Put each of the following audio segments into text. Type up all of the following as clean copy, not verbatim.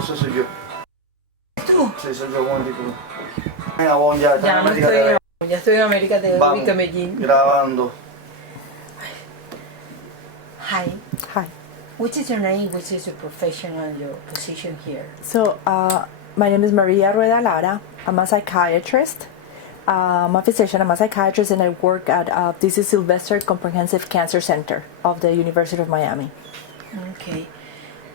Ese soy yo. ¿Tú? Sí, soy yo, Juan Título. Venga, Juan, ya. Ya no estoy, ya estoy en América, te Vamos, ubico en Medellín. grabando. Hi. Hi. Which is your name? Which is your profession and your position here? So, my name is Maria Rueda Lara. I'm a psychiatrist. I'm a physician, I'm a psychiatrist, and I work at this is Sylvester Comprehensive Cancer Center of the University of Miami. Okay.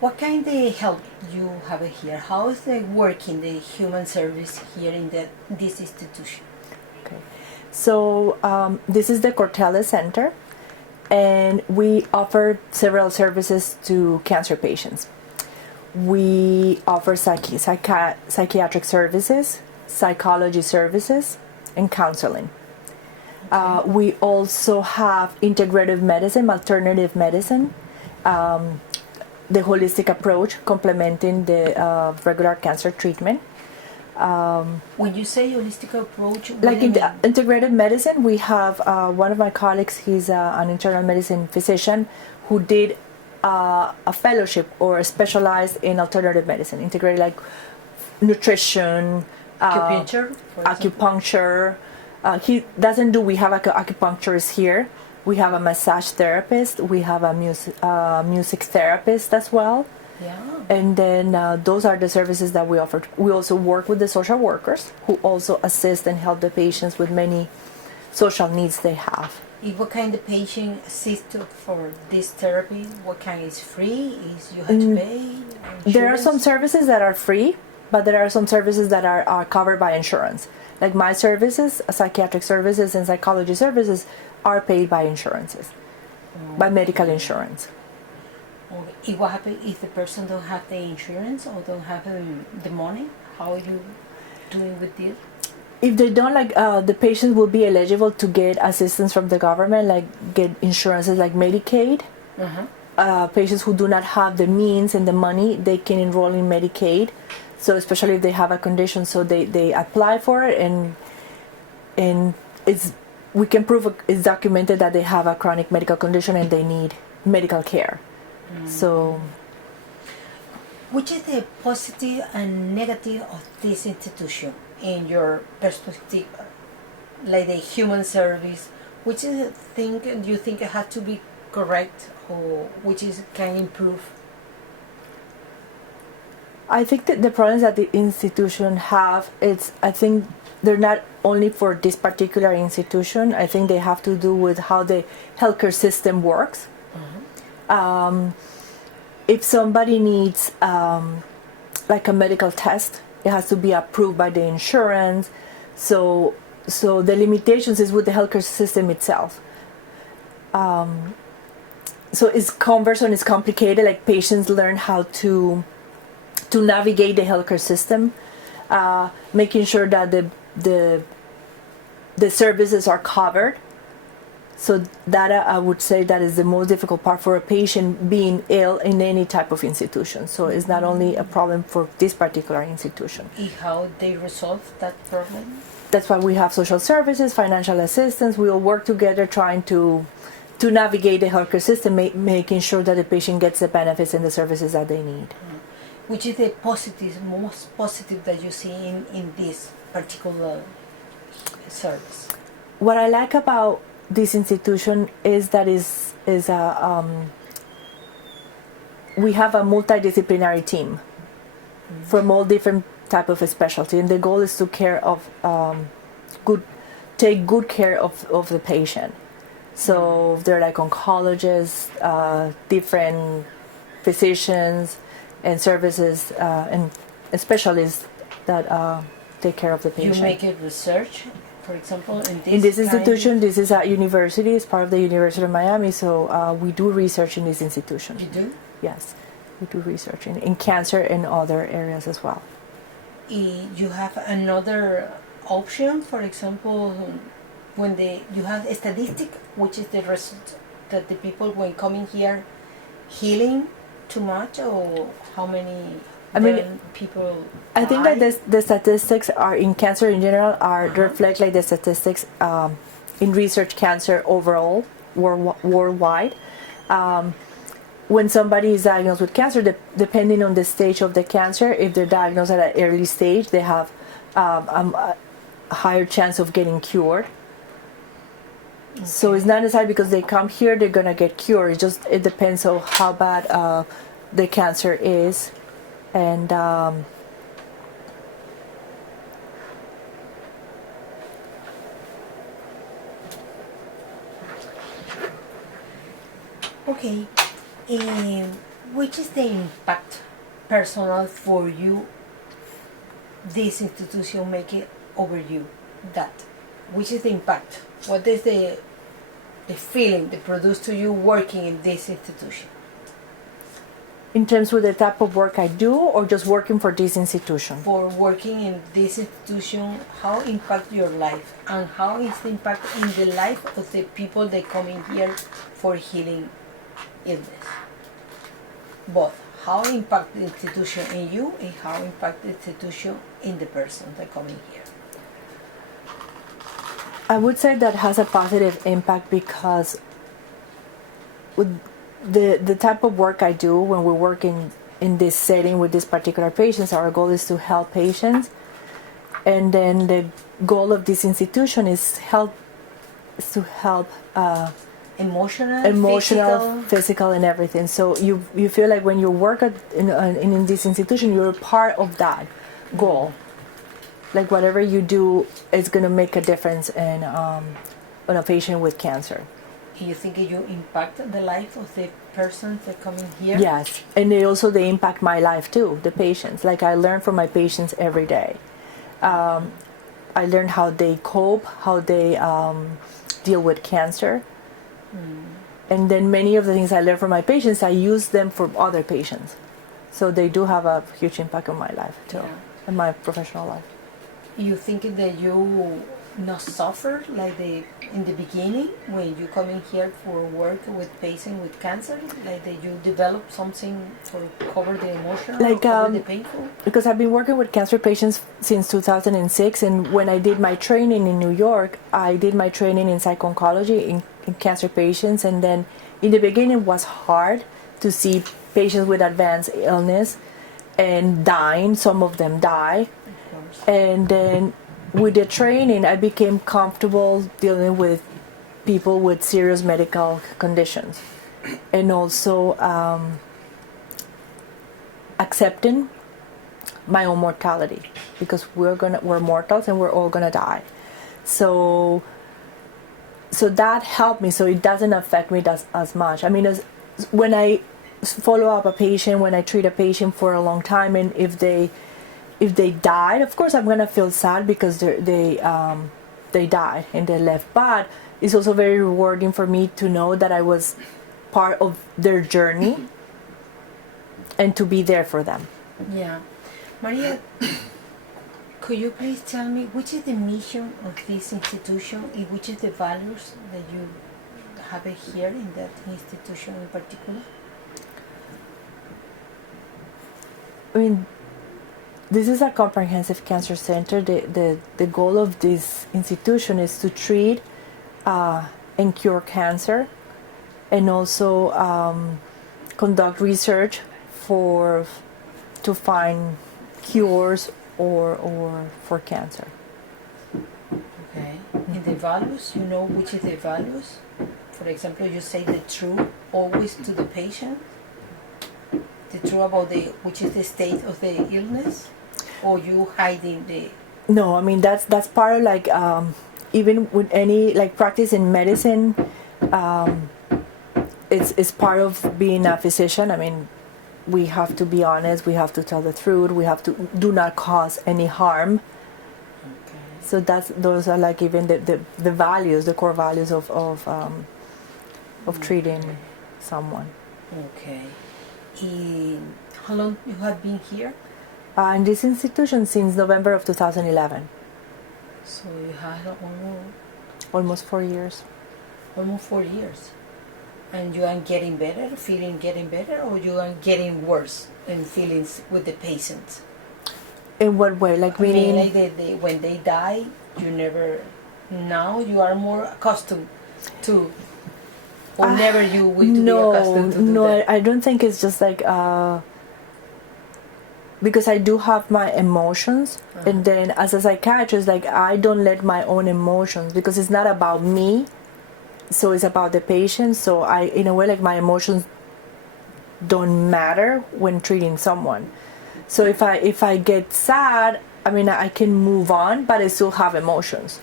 What kind of help you have here? How is the work in the human service here in this institution? Okay. So, this is the Cortella Center, and we offer several services to cancer patients. We offer psychiatric services, psychology services, and counseling. We also have integrative medicine, alternative medicine, the holistic approach complementing the regular cancer treatment. When you say holistic approach, Like in the integrative medicine, we have one of my colleagues, he's an internal medicine physician who did a fellowship or specialized in alternative medicine, integrated like nutrition, acupuncture, for acupuncture. He doesn't do, we have acupuncturists here. We have a massage therapist. We have a music therapist as well. Yeah. And then those are the services that we offer. We also work with the social workers who also assist and help the patients with many social needs they have. What kind of patient assist for this therapy? What kind is free? Is you have to pay? There are some Insurance? services that are free, but there are some services that are covered by insurance. Like my services, psychiatric services and psychology services are paid by insurances, by medical insurance. Okay. What happens if the person don't have the insurance or don't have the money? How are you doing with this? If they don't, like the patient will be eligible to get assistance from the government, like get insurances like Medicaid. Patients who do not have the means and the money, they can enroll in Medicaid. So especially if they have a condition, so they apply for it, and we can prove it's documented that they have a chronic medical condition and they need medical care. So, Which is the positive and negative of this institution in your perspective, like the human service? Which is the thing you think it has to be correct, or which is can improve? I think that the problems that the institution have, I think they're not only for this particular institution. I think they have to do with how the healthcare system works. If somebody needs like a medical test, it has to be approved by the insurance. So the limitations is with the healthcare system itself. So it's cumbersome, it's complicated. Like patients learn how to navigate the healthcare system, making sure that the services are covered. So that I would say that is the most difficult part for a patient being ill in any type of institution. So it's not only a problem for this particular institution. How they resolve that problem? That's why we have social services, financial assistance. We all work together trying to navigate the healthcare system, making sure that the patient gets the benefits and the services that they need. Which is the most positive that you see in this particular service? What I like about this institution is that we have a multidisciplinary team from all different type of specialty, and the goal is to take good care of the patient. So they're like oncologists, different physicians and services and specialists that take care of the patient. You make it research, for example, in this institution. This is a university, it's part of the University of Miami, so we do research in this institution. You do? Yes, we do research in cancer and other areas as well. You have another option, for example, when you have a statistic, which is the result that the people when coming here healing too much, or how many people I think that the statistics are in cancer in general reflect like the statistics in research cancer overall worldwide. when somebody is diagnosed with cancer, depending on the stage of the cancer, if they're diagnosed at an early stage, they have a higher chance of getting cured. Okay. So it's not necessarily because they come here they're gonna get cured. It depends on how bad the cancer is, and Okay, which is the impact personal for you this institution make it over you? That, which is the impact? What is the feeling they produce to you working in this institution? in terms of the type of work I do, or just working for this institution? For working in this institution, how impact your life, and how is the impact in the life of the people that come in here for healing illness? Both. How impact the institution in you, and how impact the institution in the person that come in here? I would say that has a positive impact because with the type of work I do when we work in this setting with these particular patients, our goal is to help patients, and then the goal of this institution is to help emotional, physical, and everything. So you feel like when you work in this institution, you're part of that goal. Like whatever you do is going to make a difference on a patient with cancer. You think you impact the life of the persons that come in here? Yes, and they impact my life too, the patients. Like I learn from my patients every day. I learn how they cope, how they deal with cancer. And then many of the things I learn from my patients, I use them for other patients. So they do have a huge impact on my life too, and my professional life. You think that you not suffer like in the beginning when you come in here for work with patients with cancer, like that you develop something for cover the emotional, or cover the painful? Because I've been working with cancer patients since 2006, and when I did my training in New York, I did my training in psycho-oncology in cancer patients, and then in the beginning it was hard to see patients with advanced illness and dying. Some of them die. And then with the training, I became comfortable dealing with people with serious medical conditions, and also accepting my own mortality, because we're mortals and we're all gonna die. So that helped me. So it doesn't affect me as much. I mean, when I follow up a patient, when I treat a patient for a long time, and if they died, of course I'm gonna feel sad because they died and they left. But it's also very rewarding for me to know that I was part of their journey and to be there for them. Yeah, Maria, could you please tell me which is the mission of this institution, and which is the values that you have here in that institution in particular? I mean, this is a comprehensive cancer center. The goal of this institution is to treat and cure cancer, and also conduct research to find cures or for cancer. Okay. And the values, you know which is the values? For example, you say the truth always to the patient? The truth about which is the state of the illness? Or you hiding the... No, I mean that's part of like even with any like practice in medicine, it's part of being a physician. I mean, we have to be honest, we have to tell the truth, we have to do not cause any harm. Okay. So those are like even the values, the core values of treating someone. Okay. How long you have been here? In this institution since November of 2011. So you have Almost 4 years. Almost 4 years. And you are getting better, getting better, or you are getting worse in feelings with the patients? In what way? Like meaning? Like when they die, now you are more accustomed to Or never you will to be accustomed to do that? I don't think it's just like because I do have my emotions, and then as a psychiatrist, like I don't let my own emotions, because it's not about me, so it's about the patient. So I, in a way, like my emotions don't matter when treating someone. So if I get sad, I mean, I can move on, but I still have emotions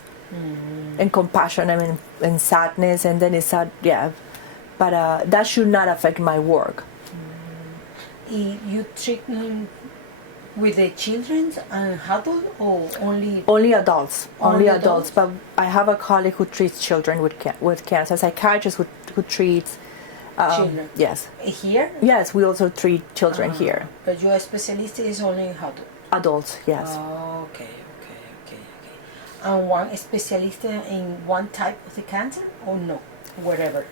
and compassion. I mean, and sadness, and then it's sad, yeah. But that should not affect my work. You treat with the children and adults, or only? Only adults. Only adults? adults. But I have a colleague who treats children with cancer. A psychiatrist who treats Children? Yes. Here? Yes, we also treat children here. But your specialist is only in adults? Adults, yes. Oh, okay. And one specialist in one type of the cancer, or no? Whatever.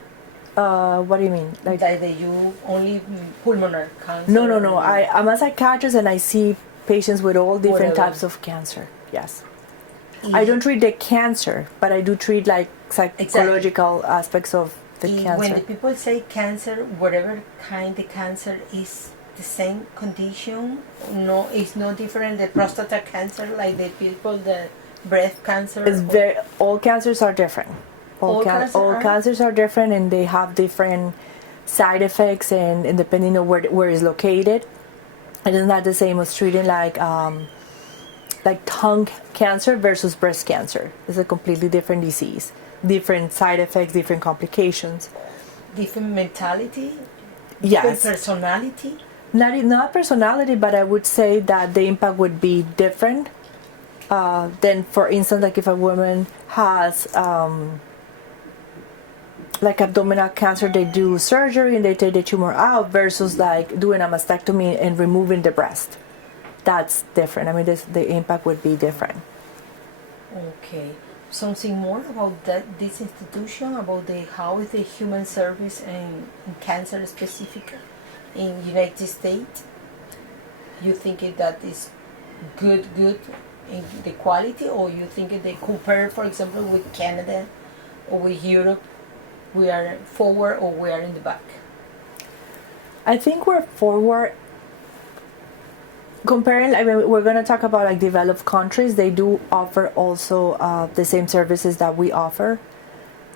What do you mean? Like you only pulmonary cancer? No. I'm a psychiatrist and I see patients with all different types of cancer. Yes. I don't treat the cancer, but I do treat like psychological aspects of the cancer. When the people say cancer, whatever kind of cancer is the same condition. No, it's no different. The prostate cancer, like the people that breast cancer. All cancers are different. All cancers are different, and they have different side effects, and depending on where it's located, it is not the same as treating like tongue cancer versus breast cancer. It's a completely different disease, different side effects, different complications, different mentality. Yes. Different personality. Not personality, but I would say that the impact would be different. Then, for instance, like if a woman has like abdominal cancer, they do surgery and they take the tumor out, versus like doing a mastectomy and removing the breast. That's different. I mean, the impact would be different. Okay. Something more about this institution, about how is the human service in cancer specific in United States? You think that is good in the quality, or you think they compare, for example, with Canada or with Europe, we are forward or we are in the back? I think we're forward. Comparing, I mean, we're going to talk about like developed countries. They do offer also the same services that we offer.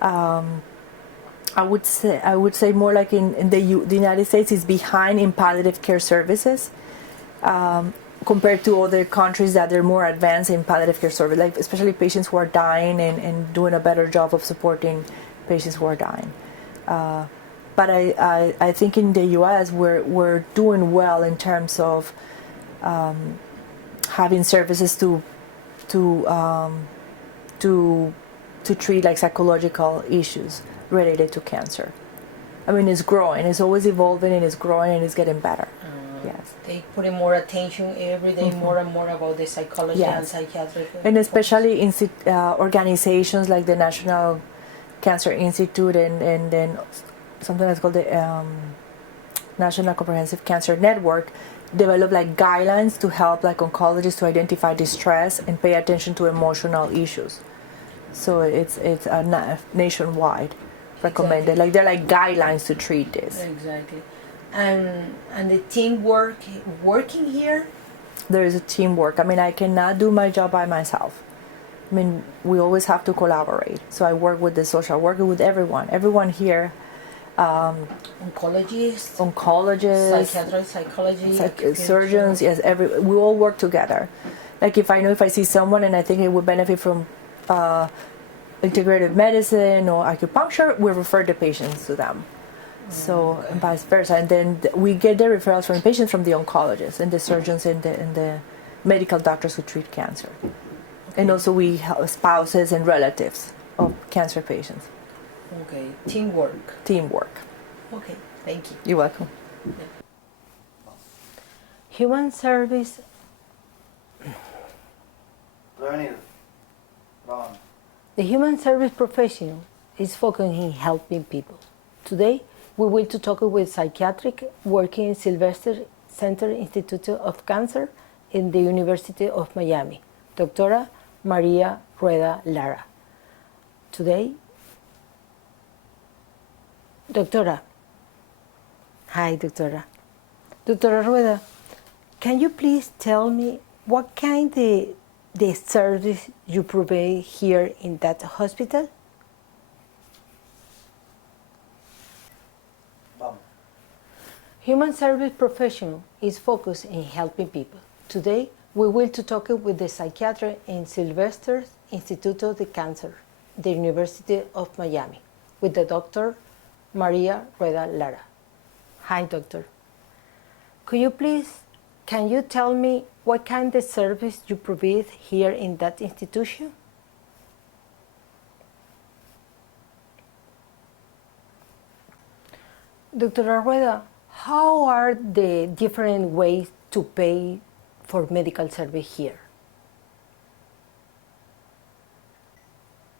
I would say more like in the United States is behind in palliative care services, compared to other countries that are more advanced in palliative care service, like especially patients who are dying and doing a better job of supporting patients who are dying. But I think in the U.S. we're doing well in terms of having services to treat like psychological issues related to cancer. I mean, it's growing. It's always evolving, and it's growing, and it's getting better. Yes. They put in more attention every day, more and more about the psychology and psychiatric. And especially in organizations like the National Cancer Institute and then something that's called the National Comprehensive Cancer Network develop like guidelines to help like oncologists to identify distress and pay attention to emotional issues. So it's a nationwide recommended. Exactly. Like they're like guidelines to treat this. Exactly. And the teamwork working here? There is a teamwork. I mean, I cannot do my job by myself. I mean, we always have to collaborate. So I work with the social worker, with everyone here. Oncologists, psychiatrists, psychologists, surgeons. Yes, we all work together. Like if I see someone and I think it would benefit from integrative medicine or acupuncture, we refer the patients to them. So and vice versa, and then we get the referrals from patients from the oncologists and the surgeons and the medical doctors who treat cancer, and also we help spouses and relatives of cancer patients. Okay, teamwork. Okay, thank you. You're welcome. Human service. The human service professional is focusing on helping people. Today, we will talk with psychiatric working in Sylvester Center Institute of Cancer in the University of Miami, Dr. Maria Rueda Lara. Today, Doctora. Hi, Doctora. Doctora Rueda, can you please tell me what kind of the service you provide here in that hospital? Vamos. Human service professional is focused in helping people. Today, we will to talk with the psychiatrist in Sylvester's Instituto de Cancer, the University of Miami, with the Dr. Maria Rueda Lara. Hi, doctor. Can you tell me what kind of service you provide here in that institution? Dr. Rueda, how are the different ways to pay for medical service here?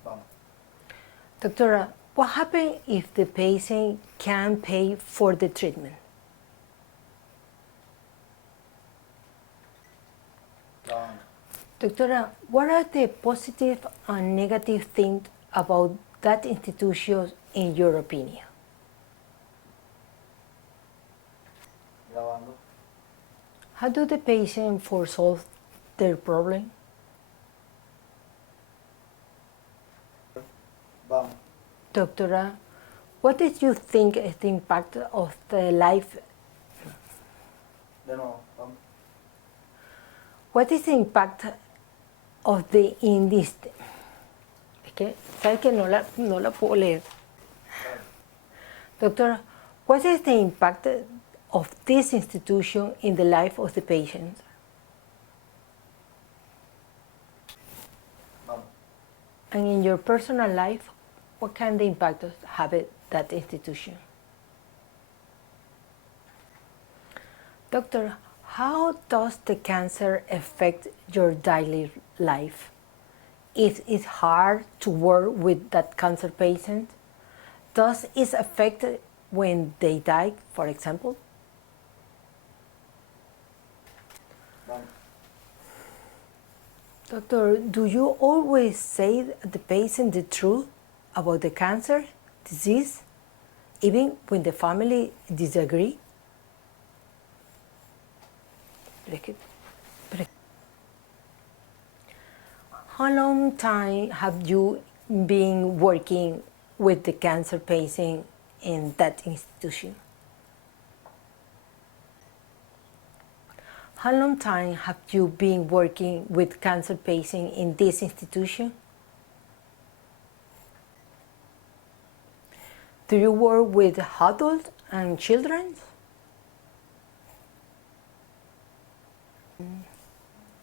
Vamos. Doctora, what happens if the patient can't pay for the treatment? Vamos. Doctora, what are the positive and negative things about that institution in your opinion? Grabando. How do the patient solve their problem? Vamos. Doctora, what did you think is the impact of the life? De nuevo. Vamos. What is the impact of the in this? Es que, ¿sabes que no la puedo leer? Doctor, what is the impact of this institution in the life of the patient? Vamos. And in your personal life, what kind of impact have that institution? Doctor, how does the cancer affect your daily life? Is it hard to work with that cancer patient? Does it affect when they die, for example? Vamos. Doctor, do you always say the patient the truth about the cancer disease, even when the family disagree? How long time have you been working with the cancer patient in that institution? How long time have you been working with cancer patients in this institution? Do you work with adults and children?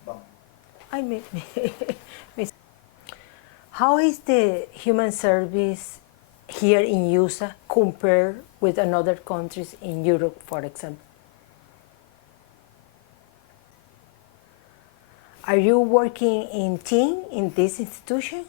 Vamos. How is the human service here in USA compared with other countries in Europe, for example? Are you working in team in this institution?